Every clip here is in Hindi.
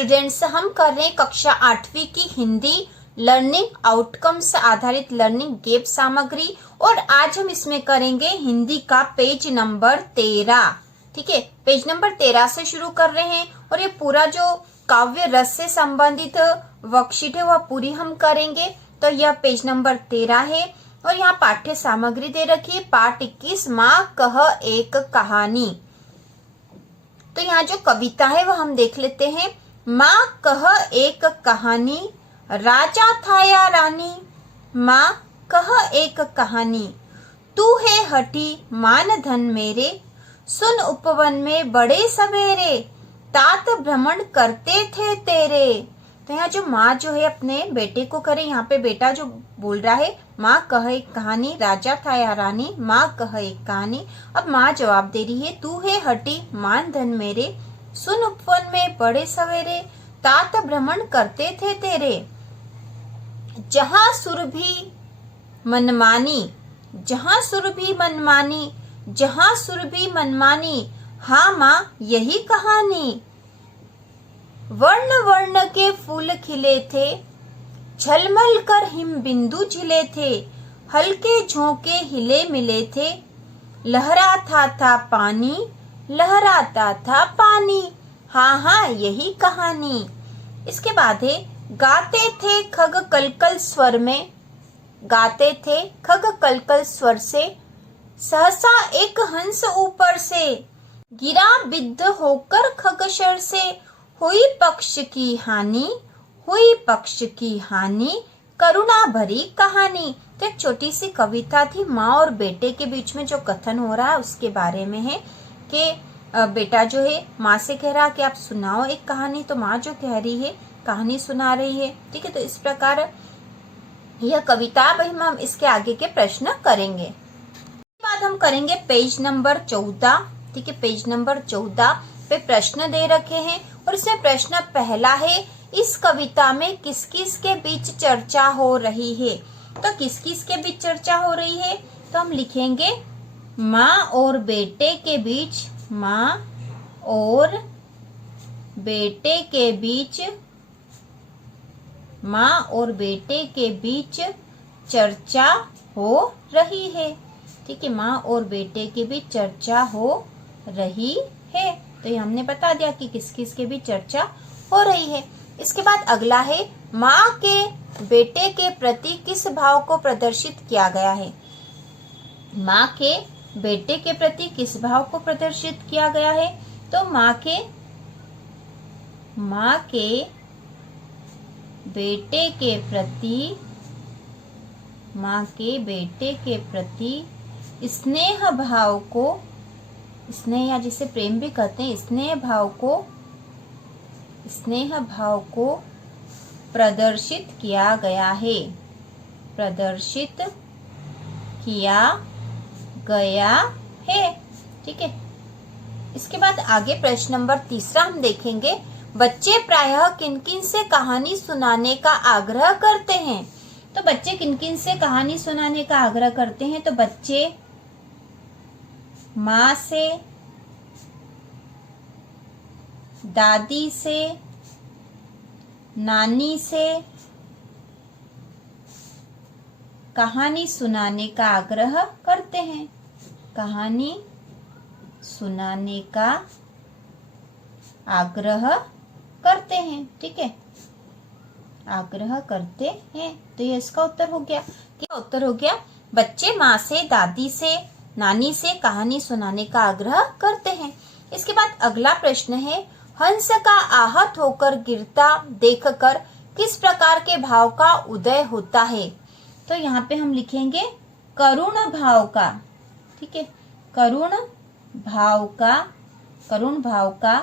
स्टूडेंट्स, हम कर रहे हैं कक्षा 8वीं की हिंदी लर्निंग आउटकम्स आधारित लर्निंग गैप सामग्री और आज हम इसमें करेंगे हिंदी का पेज नंबर 13। ठीक है, पेज नंबर 13 से शुरू कर रहे हैं और ये पूरा जो काव्य रस से संबंधित वर्कशीट है वह पूरी हम करेंगे। तो यह पेज नंबर 13 है और यहाँ पाठ्य सामग्री दे रखी है। पाठ 21 माँ कह एक कहानी। तो यहाँ जो कविता है वह हम देख लेते हैं। माँ कह एक कहानी, राजा था या रानी। माँ कह एक कहानी, तू है हठी मान धन मेरे। सुन उपवन में बड़े सवेरे, तात भ्रमण करते थे तेरे। तो यहाँ जो माँ जो है अपने बेटे को करे, यहाँ पे बेटा जो बोल रहा है माँ कह एक कहानी, राजा था या रानी। माँ कह एक कहानी। अब माँ जवाब दे रही है, तू है हटी मान धन मेरे। सुन उपवन में बड़े सवेरे, तात भ्रमण करते थे तेरे। जहाँ सुरभि मनमानी, जहाँ सुरभि मनमानी, जहाँ सुरभि मनमानी। हाँ माँ यही कहानी। वर्ण वर्ण के फूल खिले थे, झलमल कर हिम बिंदु झिले थे। हल्के झोंके हिले मिले थे, लहराता था पानी, लहराता था पानी। हाँ हाँ यही कहानी। इसके बाद है, गाते थे खग कलकल स्वर में, गाते थे खग कलकल स्वर से। सहसा एक हंस ऊपर से, गिरा बिद्ध होकर खगशर से। हुई पक्ष की हानि, हुई पक्ष की हानि, करुणा भरी कहानी। तो एक छोटी सी कविता थी, माँ और बेटे के बीच में जो कथन हो रहा है उसके बारे में है कि बेटा जो है माँ से कह रहा कि आप सुनाओ एक कहानी, तो माँ जो कह रही है कहानी सुना रही है। ठीक है, तो इस प्रकार यह कविता। अब हम इसके आगे के प्रश्न करेंगे। इसके बाद हम करेंगे पेज नंबर 14। ठीक है, पेज नंबर 14 पे प्रश्न दे रखे हैं और इसमें प्रश्न पहला है, इस कविता में किस किस के बीच चर्चा हो रही है। तो किस किस के बीच चर्चा हो रही है, तो हम लिखेंगे माँ और बेटे के बीच, माँ और बेटे के बीच, माँ और बेटे के बीच चर्चा हो रही है। ठीक है, माँ और बेटे के बीच चर्चा हो रही है। तो ये हमने बता दिया कि किस किस के बीच चर्चा हो रही है। इसके बाद अगला है, माँ के बेटे के प्रति किस भाव को प्रदर्शित किया गया है। माँ के बेटे के प्रति किस भाव को प्रदर्शित किया गया है, तो माँ के बेटे के प्रति, माँ के बेटे के प्रति स्नेह भाव को, स्नेह या जिसे प्रेम भी कहते हैं, स्नेह भाव को प्रदर्शित किया गया है, प्रदर्शित किया गया है। ठीक है, इसके बाद आगे प्रश्न नंबर 3 हम देखेंगे। बच्चे प्रायः किन-किन से कहानी सुनाने का आग्रह करते हैं। तो बच्चे किन-किन से कहानी सुनाने का आग्रह करते हैं, तो बच्चे माँ से, दादी से, नानी से कहानी सुनाने का आग्रह करते हैं, कहानी सुनाने का आग्रह करते हैं। ठीक है, आग्रह करते हैं। तो ये इसका उत्तर हो गया। क्या उत्तर हो गया, बच्चे माँ से, दादी से, नानी से कहानी सुनाने का आग्रह करते हैं। इसके बाद अगला प्रश्न है, हंस का आहत होकर गिरता देखकर किस प्रकार के भाव का उदय होता है। तो यहाँ पे हम लिखेंगे करुण भाव का। ठीक है, करुण भाव का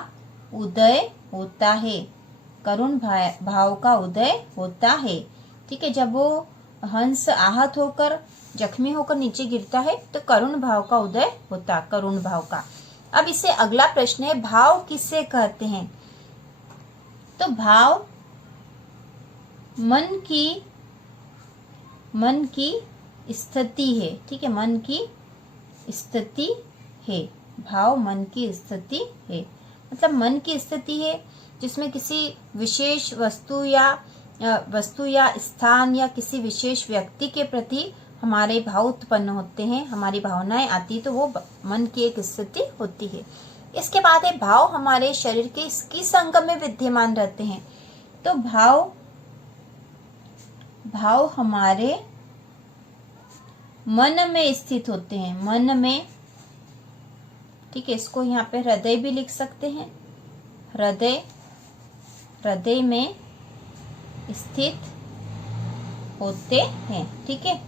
उदय होता है, करुण भाव का उदय होता है। ठीक है, जब वो हंस आहत होकर, जख्मी होकर नीचे गिरता है तो करुण भाव का उदय होता, करुण भाव का। अब इससे अगला प्रश्न है, भाव किसे कहते हैं। तो भाव मन की स्थिति है। ठीक है, मन की स्थिति है, भाव मन की स्थिति है। मतलब मन की स्थिति है जिसमें किसी विशेष वस्तु या स्थान या किसी विशेष व्यक्ति के प्रति हमारे भाव उत्पन्न होते हैं, हमारी भावनाएं आती, तो वो मन की एक स्थिति होती है। इसके बाद है भाव हमारे शरीर के किस अंग में विद्यमान रहते हैं। तो भाव हमारे मन में स्थित होते हैं, मन में, ठीक है। इसको यहाँ पे हृदय भी लिख सकते हैं, हृदय में स्थित होते हैं, ठीक है।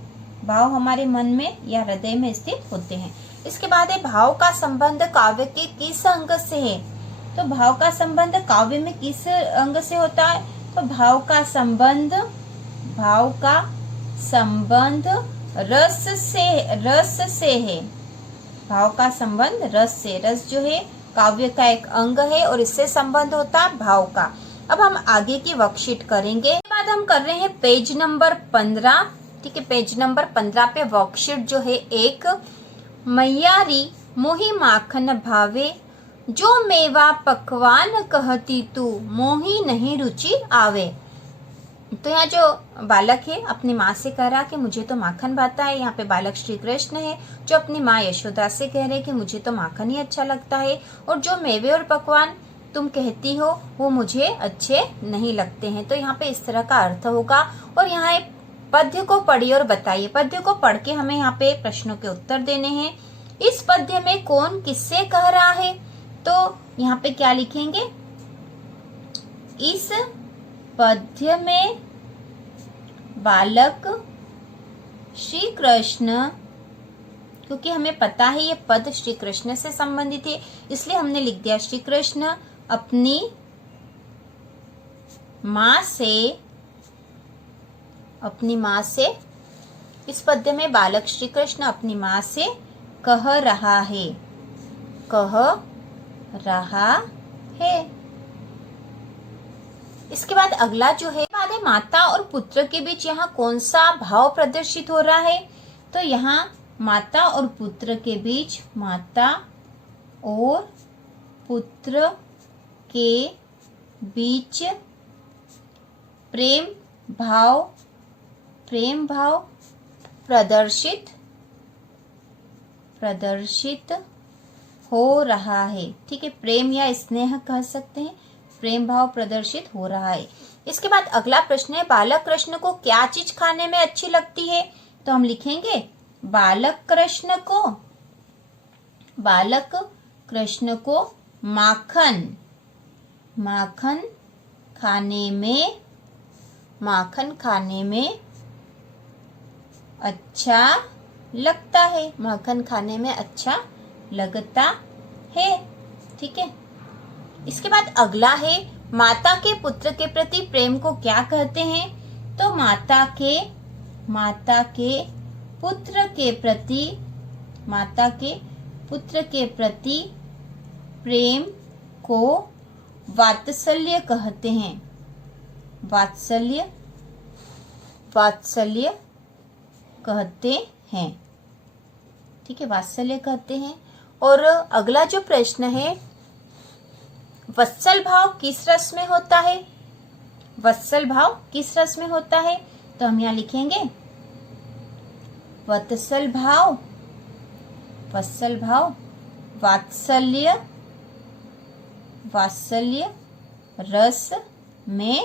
भाव हमारे मन में या हृदय में स्थित होते हैं। इसके बाद है भाव का संबंध काव्य के किस अंग से है। तो भाव का संबंध काव्य में किस अंग से होता है। तो भाव का संबंध रस से है। भाव का संबंध रस से, रस जो है काव्य का एक अंग है और इससे संबंध होता है भाव का। अब हम आगे की वर्कशीट करेंगे। इसके बाद हम कर रहे हैं पेज नंबर 15, ठीक है। पेज नंबर 15 पे वर्कशीट जो है एक, मैयारी मोही माखन भावे, जो मेवा पकवान कहती तू, मोही नहीं रुचि आवे। तो यहाँ जो बालक है अपनी माँ से कह रहा कि मुझे तो माखन भाता है। यहाँ पे बालक श्री कृष्ण है जो अपनी माँ यशोदा से कह रहे कि मुझे तो माखन ही अच्छा लगता है, और जो मेवे और पकवान तुम कहती हो वो मुझे अच्छे नहीं लगते हैं। तो यहाँ पे इस तरह का अर्थ होगा। और यहाँ पद्य को पढ़िए और बताइए। पद्य को पढ़ के हमें यहाँ पे प्रश्नों के उत्तर देने हैं। इस पद्य में कौन किससे कह रहा है। तो यहाँ पे क्या लिखेंगे, इस पद्य में बालक श्री कृष्ण, क्योंकि हमें पता है ये पद श्री कृष्ण से संबंधित है इसलिए हमने लिख दिया श्री कृष्ण अपनी माँ से, इस पद्य में बालक श्री कृष्ण अपनी माँ से कह रहा है। इसके बाद अगला जो है माता और पुत्र के बीच यहाँ कौन सा भाव प्रदर्शित हो रहा है। तो यहाँ माता और पुत्र के बीच, माता और पुत्र के बीच प्रेम भाव प्रदर्शित हो रहा है, ठीक है। प्रेम या स्नेह कह सकते हैं, प्रेम भाव प्रदर्शित हो रहा है। इसके बाद अगला प्रश्न है, बालक कृष्ण को क्या चीज खाने में अच्छी लगती है। तो हम लिखेंगे बालक कृष्ण को माखन खाने में अच्छा लगता है, माखन खाने में अच्छा लगता है, ठीक है। इसके बाद अगला है, माता के पुत्र के प्रति प्रेम को क्या कहते हैं। तो माता के पुत्र के प्रति प्रेम को वात्सल्य कहते हैं, वात्सल्य कहते हैं, ठीक है, वात्सल्य कहते हैं। और अगला जो प्रश्न है, वत्सल भाव किस रस में होता है। वत्सल भाव किस रस में होता है। तो हम यहाँ लिखेंगे वत्सल भाव वात्सल्य रस में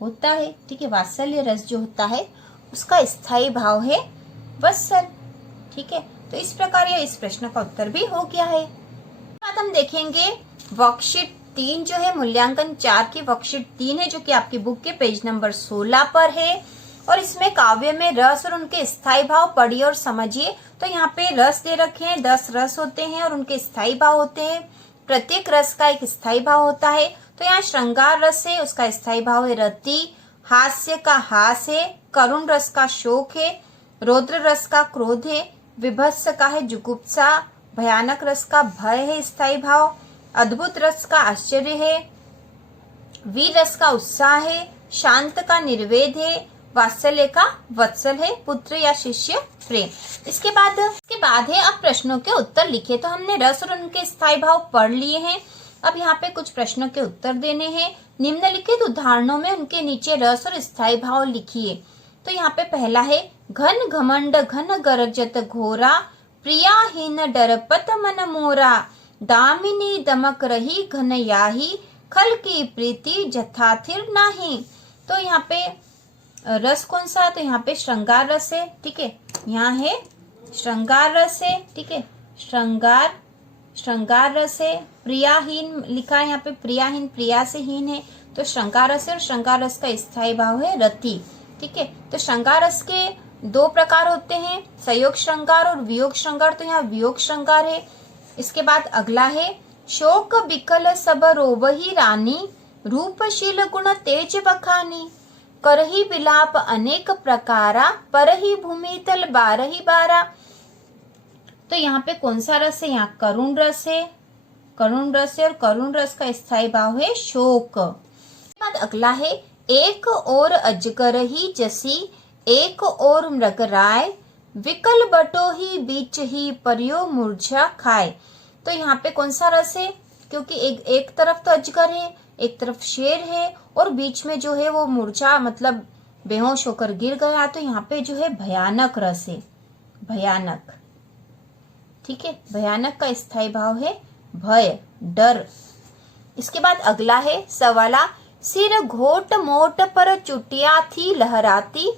होता है, ठीक है। वात्सल्य रस जो होता है उसका स्थायी भाव है वत्सल, ठीक है। तो इस प्रकार इस प्रश्न का उत्तर भी हो गया है। बाद हम देखेंगे वर्कशीट 3 जो है, मूल्यांकन 4 की वर्कशीट 3 है जो कि आपकी बुक के पेज नंबर 16 पर है। और इसमें काव्य में रस और उनके स्थायी भाव पढ़िए और समझिए। तो यहाँ पे रस दे रखे हैं, 10 रस होते हैं और उनके स्थायी भाव होते हैं। प्रत्येक रस का एक स्थायी भाव होता है। तो यहाँ श्रृंगार रस है, उसका स्थायी भाव है रति। हास्य का हास है, करुण रस का शोक है, रौद्र रस का क्रोध है, विभत्स का है जुगुप्सा, भयानक रस का भय है स्थायी भाव, अद्भुत रस का आश्चर्य है, वीर रस का उत्साह है, शांत का निर्वेद है, वात्सल्य का वत्सल है, पुत्र या शिष्य प्रेम। इसके बाद है अब प्रश्नों के उत्तर लिखे। तो हमने रस और उनके स्थायी भाव पढ़ लिए हैं। अब यहाँ पे कुछ प्रश्नों के उत्तर देने हैं। निम्नलिखित उदाहरणों में उनके नीचे रस और स्थायी भाव लिखिए। तो यहाँ पे पहला है घन घमंड घन गरजत घोरा, प्रियाहीन डरपत मन मोरा, दामिनी दमक रही घन याही, खल की प्रीति जथाथिर नाही। तो यहाँ पे रस कौन सा है? तो यहाँ पे श्रृंगार रस है, ठीक है, यहाँ है श्रृंगार रस है, ठीक है, श्रृंगार रस है। प्रियाहीन लिखा है यहाँ पे, प्रियाहीन प्रिया से हीन है, तो श्रृंगार रस है और श्रृंगार रस का स्थायी भाव है रति, ठीक है। तो श्रृंगार रस के दो प्रकार होते हैं, संयोग श्रृंगार और वियोग श्रृंगार, तो यहाँ वियोग श्रृंगार है। इसके बाद अगला है शोक बिकल सब रोवही रानी, रूपशील गुण तेज बखानी, करही बिलाप अनेक प्रकारा, परही भूमि तल बारही बारा। तो यहाँ पे कौन सा रस है? यहाँ करुण रस है, करुण रस है और करुण रस का स्थायी भाव है शोक। बाद अगला है एक और अजगर ही जसी, एक और मृगराय, विकल बटो ही बीच ही परियो मूर्छा खाए। तो यहाँ पे कौन सा रस है? क्योंकि एक तरफ तो अजगर है, एक तरफ शेर है और बीच में जो है वो मूर्छा मतलब बेहोश होकर गिर गया, तो यहाँ पे जो है भयानक रस है, भयानक, ठीक है। भयानक का स्थायी भाव है भय, डर। इसके बाद अगला है सवाला सिर घोट मोट पर चुटिया थी लहराती,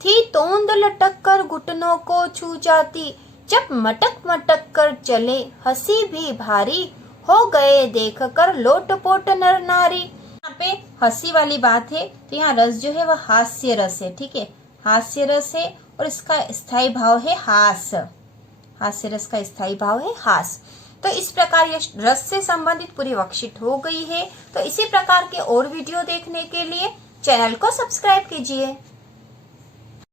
थी तोंद लटक कर घुटनों को छू जाती, जब मटक मटक कर चले हंसी भी भारी, हो गए देख कर लोटपोट नर नारी। यहाँ पे हंसी वाली बात है, तो यहाँ रस जो है वह हास्य रस है, ठीक है, हास्य रस है और इसका स्थायी भाव है हास, हास्य रस का स्थायी भाव है हास। तो इस प्रकार ये रस से संबंधित पूरी वर्कशीट हो गई है। तो इसी प्रकार के और वीडियो देखने के लिए चैनल को सब्सक्राइब कीजिए।